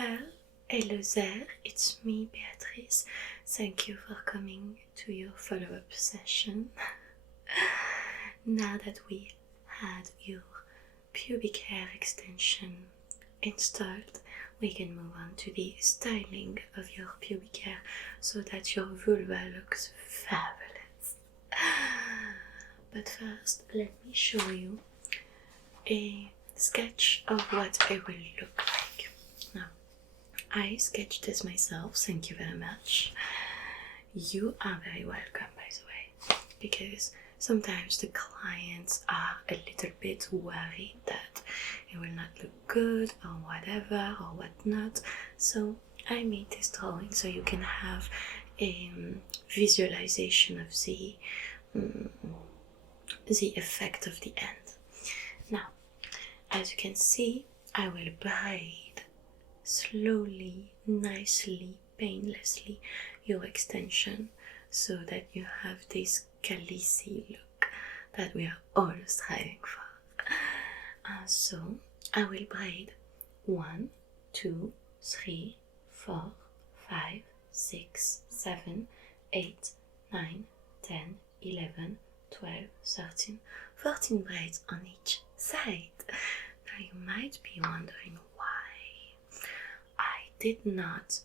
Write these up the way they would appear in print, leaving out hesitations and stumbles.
Well, hello there, it's me, Beatrice. Thank you for coming to your follow-up session. Now that we had your pubic hair extension installed, we can move on to the styling of your pubic hair so that your vulva looks fabulous. But first, let me show you a sketch of what it will look like. Now, I sketched this myself, thank you very much. You are very welcome, by the way, because sometimes the clients are a little bit worried that it will not look good or whatever or whatnot. So I made this drawing so you can have a visualization of the effect of the end. Now, as you can see, I will braid slowly, nicely, painlessly your extension so that you have this Khaleesi look that we are all striving for. So I will braid 1, 2, 3, 4, 5, 6, 7, 8, 9, 10, 11, 12, 13, 14 braids on each side. Now you might be wondering why I did not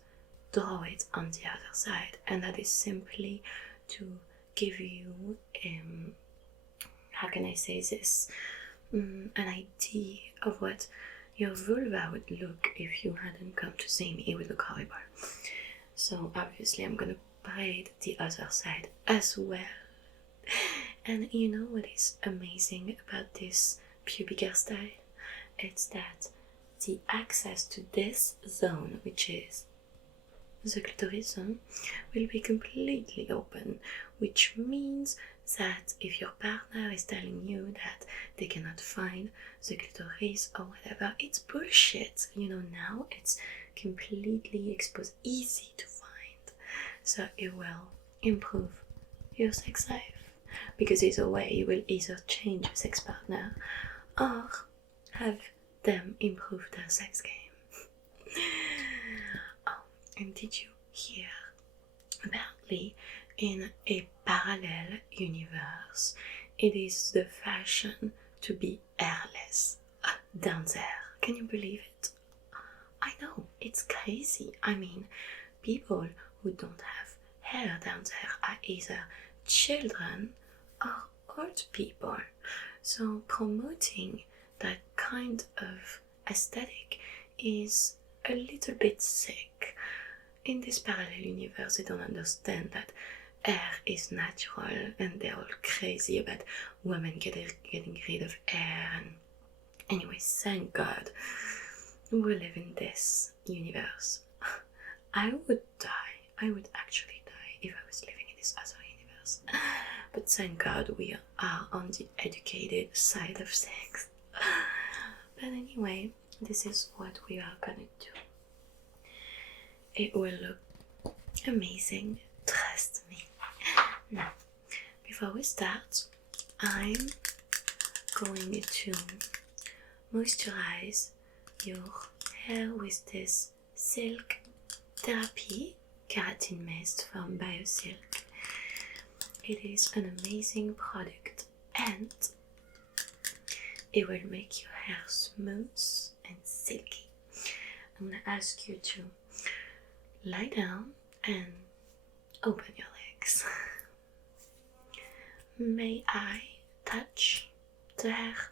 draw it on the other side, and that is simply to give you how can I say this, an idea of what your vulva would look if you hadn't come to see me. It would look horrible. So obviously I'm gonna braid the other side as well. And you know what is amazing about this pubic hairstyle? It's that the access to this zone, which is the clitoris zone, will be completely open, which means that if your partner is telling you that they cannot find the clitoris or whatever, it's bullshit. You know, now it's completely exposed, easy to find. So it will improve your sex life, because either way you will either change your sex partner or have them improve their sex game. Oh, and did you hear? Apparently, in a parallel universe, it is the fashion to be hairless down there. Can you believe it? I know, it's crazy. I mean, people who don't have hair down there are either children or old people. So promoting that kind of aesthetic is a little bit sick. In this parallel universe, they don't understand that hair is natural, and they're all crazy about women getting rid of hair. And anyway, thank God we live in this universe. I would die. I would actually die if I was living in this other universe. But thank God we are on the educated side of things. But anyway, this is what we are gonna do. It will look amazing, trust me. Now, before we start, I'm going to moisturize your hair with this Silk Therapy Keratin Mist from BioSilk. It is an amazing product, and it will make your hair smooth and silky. I'm gonna ask you to lie down and open your legs. May I touch the hair?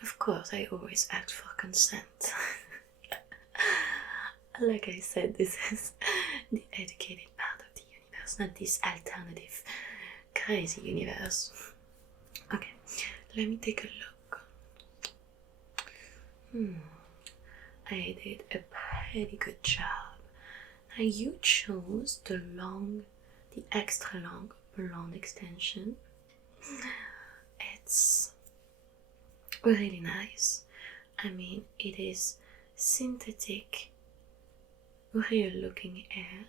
Of course, I always ask for consent. Like I said, this is the educated part of the universe, not this alternative, crazy universe. Okay, let me take a look. I did a pretty good job. Now you chose the extra long blonde extension. It's really nice. I mean, it is synthetic, real looking hair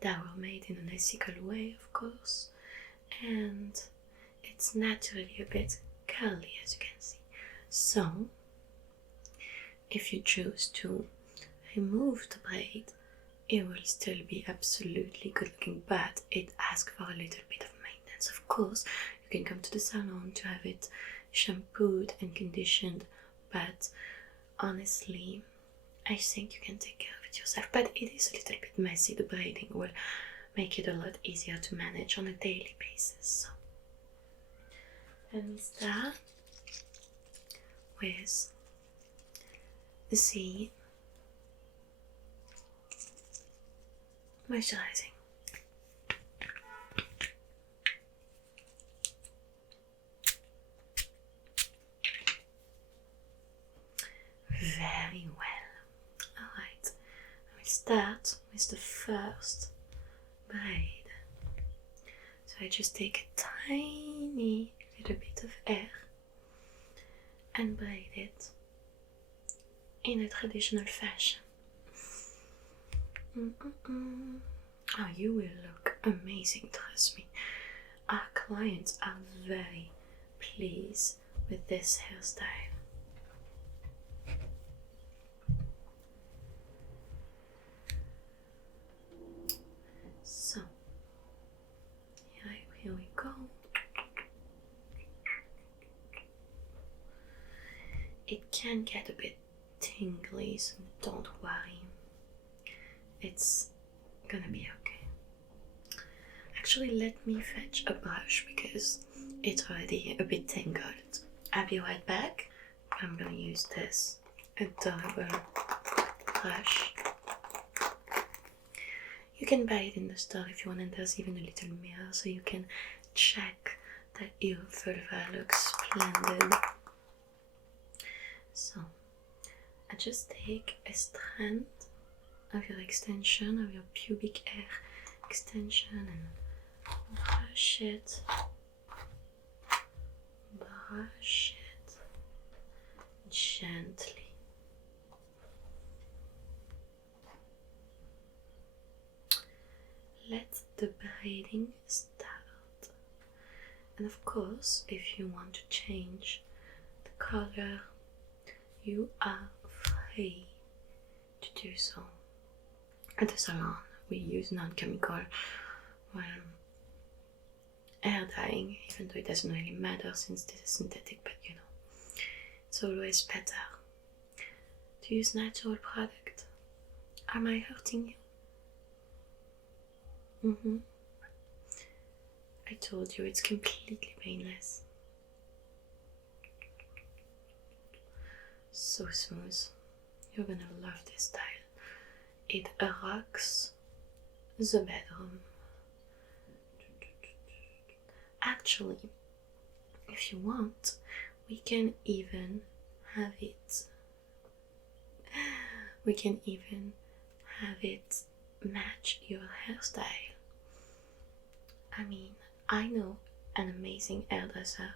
that were made in an ethical way, of course, and it's naturally a bit curly, as you can see. So if you choose to remove the braid, it will still be absolutely good looking, but it asks for a little bit of maintenance. Of course, you can come to the salon to have it shampooed and conditioned, but honestly, I think you can take care of it yourself. But it is a little bit messy. The braiding will make it a lot easier to manage on a daily basis. So let me start with the moisturizing. Very well. Alright, I will start with the first braid. So I just take a tiny little bit of air and braid it in a traditional fashion. Oh, you will look amazing, trust me. Our clients are very pleased with this hairstyle. So, here we go. It can get a bit tingly, so don't worry. It's gonna be okay. Actually, let me fetch a brush because it's already a bit tangled. I'll be right back. I'm gonna use this adorable brush. You can buy it in the store if you want, and there's even a little mirror so you can check that your vulva looks splendid. So, I just take a strand of your extension, of your pubic hair extension, and brush it gently. Let the braiding start. And of course, if you want to change the color, you are free to do so. At the salon, we use non-chemical hair dyeing, even though it doesn't really matter since this is synthetic, but you know, it's always better to use natural product. Am I hurting you? I told you it's completely painless. So smooth. You're gonna love this style. It rocks the bedroom. Actually, if you want, we can even have it match your hairstyle. I mean, I know an amazing hairdresser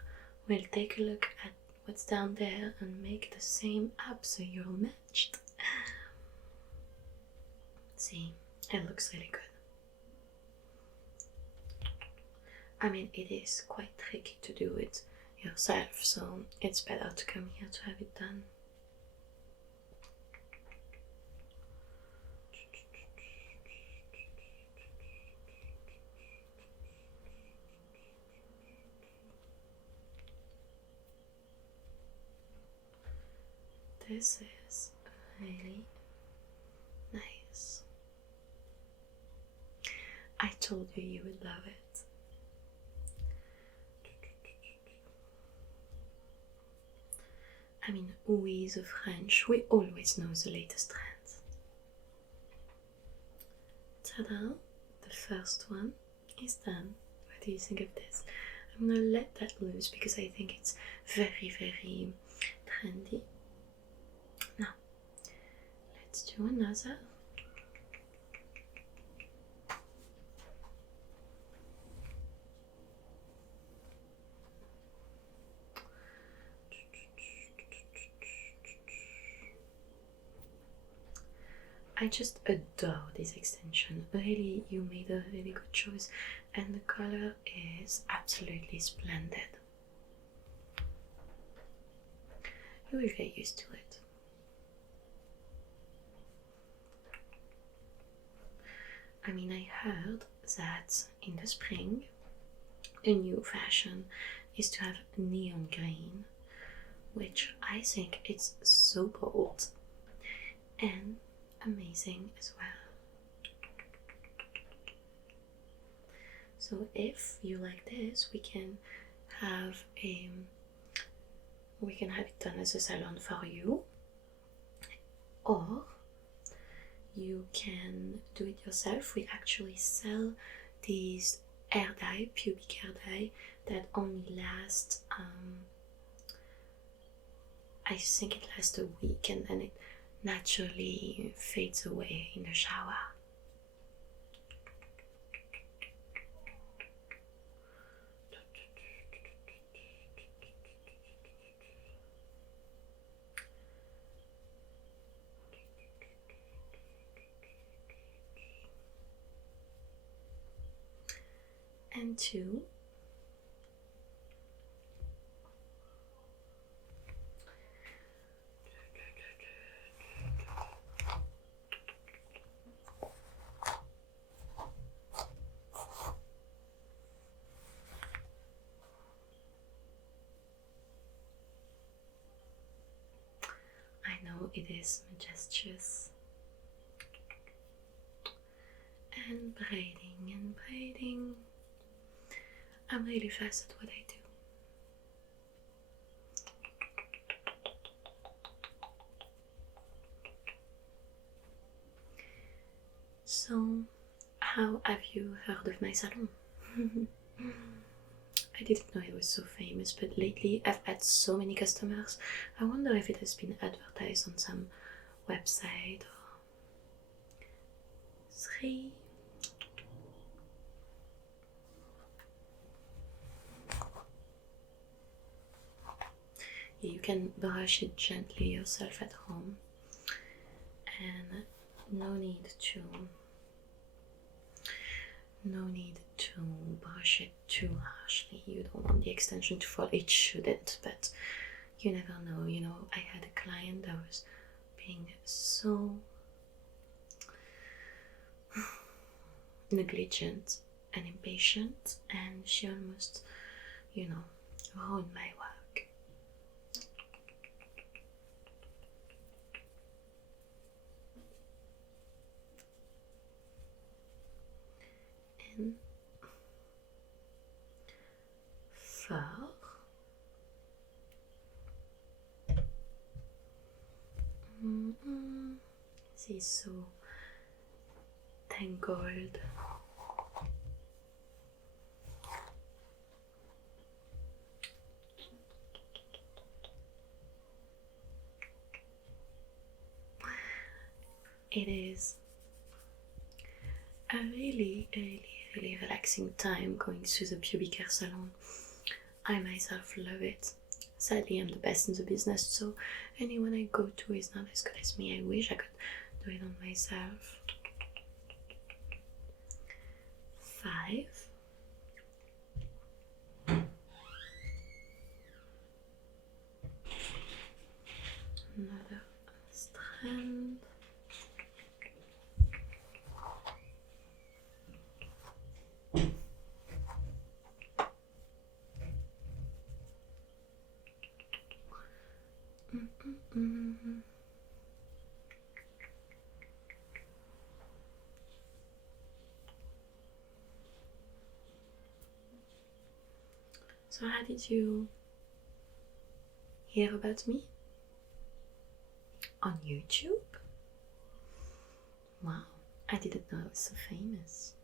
will take a look at what's down there and make the same up so you're matched. See, it looks really good. I mean, it is quite tricky to do it yourself, so it's better to come here to have it done. This is really nice. I told you you would love it. I mean, we the French, we always know the latest trends. Ta-da! The first one is done. What do you think of this? I'm gonna let that loose because I think it's very, very trendy. Now, let's do another. I just adore this extension. Really, you made a really good choice, and the color is absolutely splendid. You will get used to it. I mean, I heard that in the spring, the new fashion is to have neon green, which I think it's so bold and amazing as well. So if you like this, we can have it done as a salon for you, or you can do it yourself. We actually sell these hair dye, pubic hair dye, that only last I think it lasts a week, and then it naturally fades away in the shower. And two, I know it is majestuous. And braiding and braiding. I'm really fast at what I do. So, how have you heard of my salon? I didn't know it was so famous, but lately I've had so many customers. I wonder if it has been advertised on some website or... 3. You can brush it gently yourself at home, and no need to brush it too harshly. You don't want the extension to fall. It shouldn't, but you never know. You know, I had a client that was being so negligent and impatient, and she almost, ruined my work. And fur. This is so tangled. It is a really relaxing time going to the pubic hair salon. I myself love it. Sadly, I'm the best in the business, so anyone I go to is not as good as me. I wish I could do it on myself. 5. Another strand. So how did you hear about me? On YouTube? Wow, I didn't know I was so famous.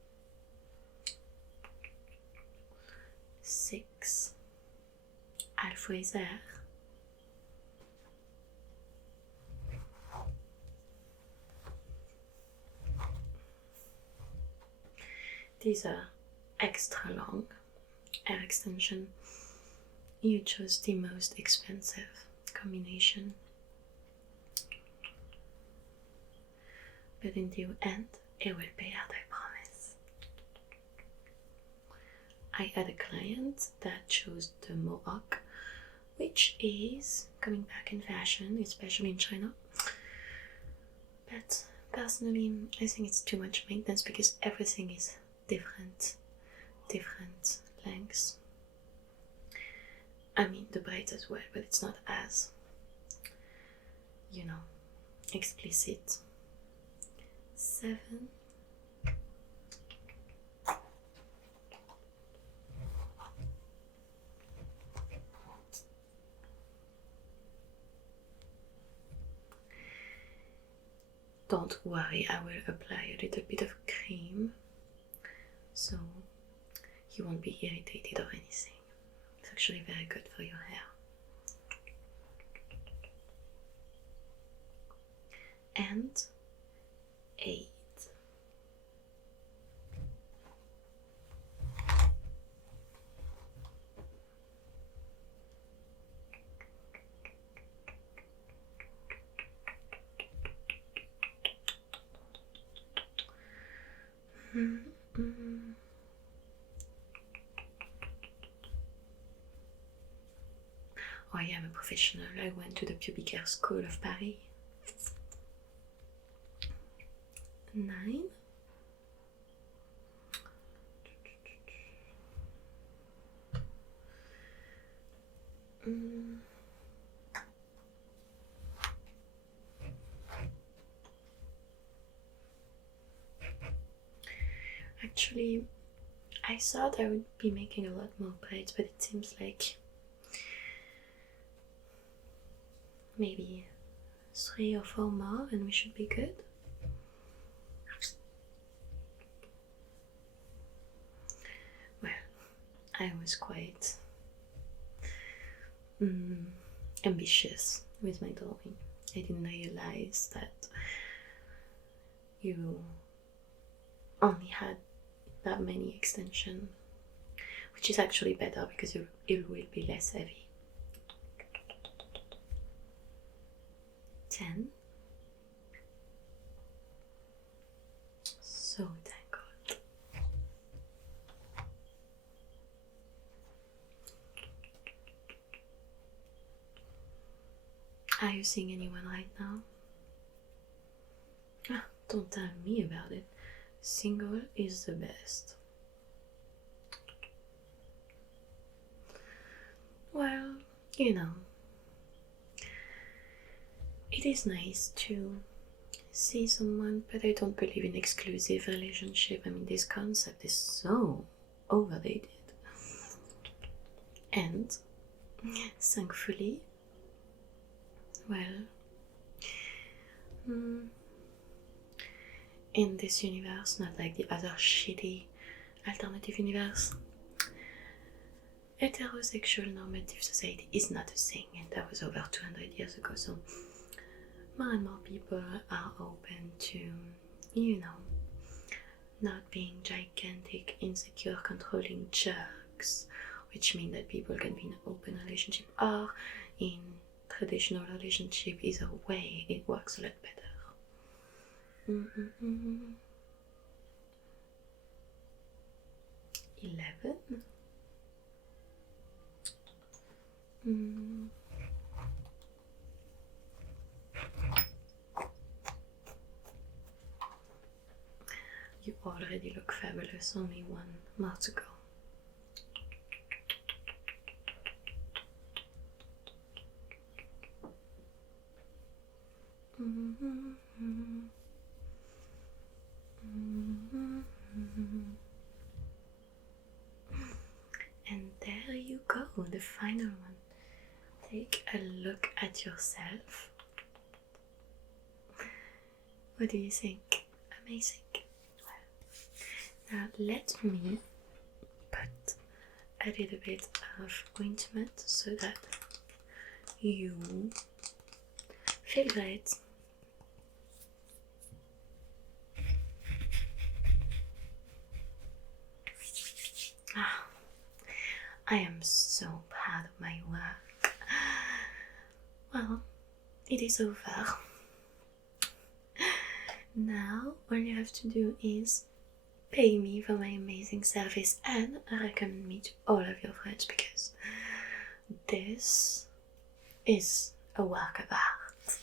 6. Alfrezer. These are extra long hair extension. You chose the most expensive combination, but in the end it will pay out, I promise. I had a client that chose the mohawk, which is coming back in fashion, especially in China, but personally, I think it's too much maintenance because everything is different lengths. I mean the braids as well, but it's not as, you know, explicit. 7. Don't worry, I will apply a little bit of cream so you won't be irritated or anything. It's actually very good for your hair. And 8. I am a professional. I went to the pubic hair school of Paris. 9. Actually, I thought I would be making a lot more braids, but it seems like maybe 3 or 4 more and we should be good. Well, I was quite ambitious with my drawing. I didn't realize that you only had that many extensions, which is actually better because it will be less heavy. 10. So tangled. Are you seeing anyone right now? Ah, don't tell me about it. Single is the best. Well, you know, it is nice to see someone, but I don't believe in exclusive relationship. I mean, this concept is so overrated. And thankfully, well, in this universe, not like the other shitty alternative universe, heterosexual normative society is not a thing, and that was over 200 years ago, so more and more people are open to, you know, not being gigantic, insecure, controlling jerks, which means that people can be in an open relationship or in traditional relationship. Either way, it works a lot better. 11. You already look fabulous. Only 1 more to go. And there you go, the final one. Take a look at yourself. What do you think? Amazing. Well, now let me put a little bit of ointment so that you feel great. I am so proud of my work. Well, it is over. Now, all you have to do is pay me for my amazing service and recommend me to all of your friends, because this is a work of art.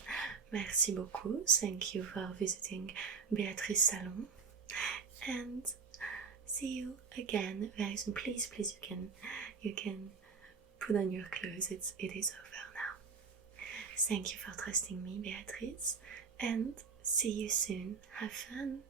Merci beaucoup. Thank you for visiting Beatrice Salon. And see you again very soon. Please, you can put on your clothes. It is over now. Thank you for trusting me, Beatrice. And see you soon. Have fun.